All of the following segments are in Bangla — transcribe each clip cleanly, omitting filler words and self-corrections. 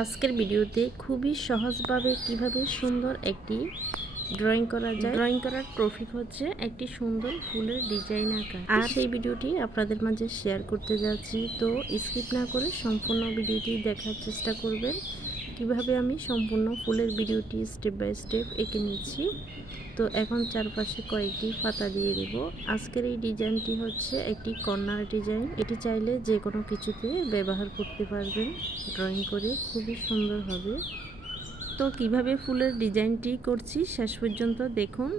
আজকের ভিডিওতে খুবই সহজভাবে কিভাবে সুন্দর একটি ড্রয়িং করা যায়। ড্রয়িং করার টপিক হচ্ছে একটি সুন্দর ফুলের ডিজাইন আঁকা, আর সেই ভিডিওটি আপনাদের মাঝে শেয়ার করতে যাচ্ছি। তো স্কিপ না করে সম্পূর্ণ ভিডিওটি দেখার চেষ্টা করবেন কিভাবে আমি সম্পূর্ণ ফুলের ভিডিওটি স্টেপ বাই স্টেপ এঁকে নিচ্ছি। তো এখন চারপাশে কয়েকটি পাতা দিয়ে দেব। আজকের এই ডিজাইনটি হচ্ছে একটি কর্নার ডিজাইন। এটি চাইলে যে কোনো কিছুতে ব্যবহার করতে পারবেন, ড্রয়িং করে খুবই সুন্দর হবে। তো কিভাবে ফুলের ডিজাইনটি করছি শেষ পর্যন্ত দেখুন।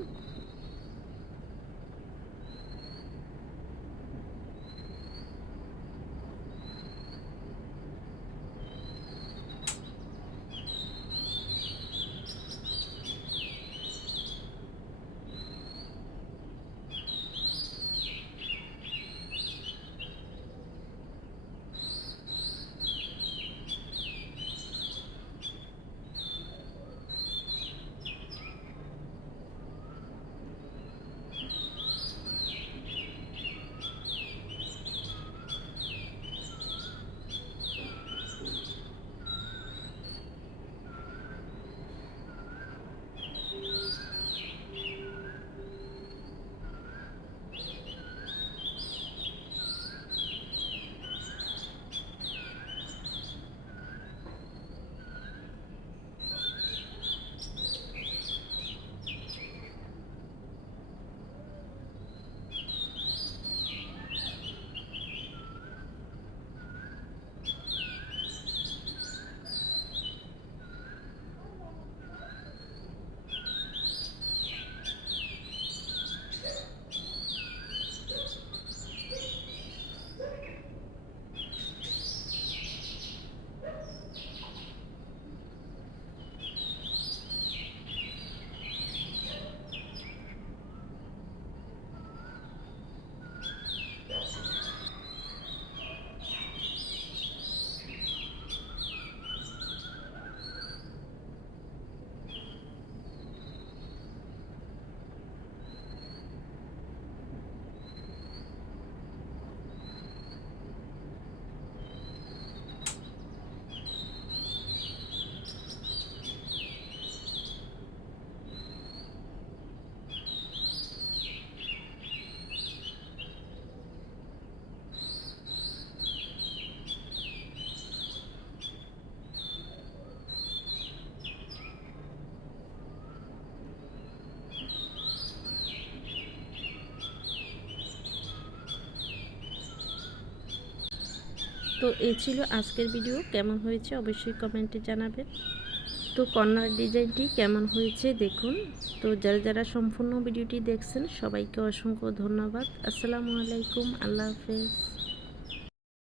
তো এই ছিল আজকের ভিডিও। কেমন হয়েছে অবশ্যই কমেন্টে জানাবেন। তো কর্নার ডিজাইনটি কেমন হয়েছে দেখুন। তো যারা যারা সম্পূর্ণ ভিডিওটি দেখছেন সবাইকে অসংখ্য ধন্যবাদ। আসসালামু আলাইকুম, আল্লাহ হাফেজ।